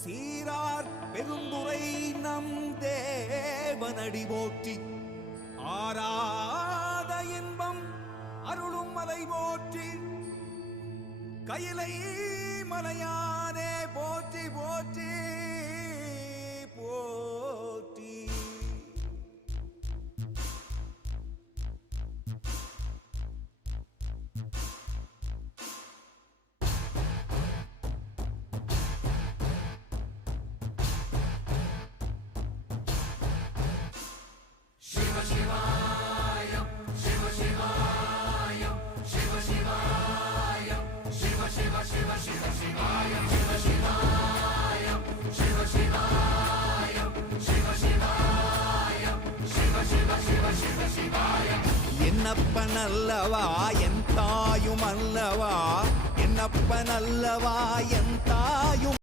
சீரார் பெருந்துரை நம் தேவனடி போற்றி ஆராத இன்பம் அருளும் மலை போற்றி கையிலை மலையானே போற்றி போற்றி போற்றி. Shiva Shivaya, Shiva Shivaya, Shiva Shivaya, Shiva Shiva Shiva Shiva Shivaya, Shiva Shivaya, Shiva Shivaya, Shiva Shivaya, Shiva Shiva Shiva Shiva Shivaya. என்னப்பன் அல்லவா என் தாயும் அல்லவா, என்னப்பன் அல்லவா என் தாயும்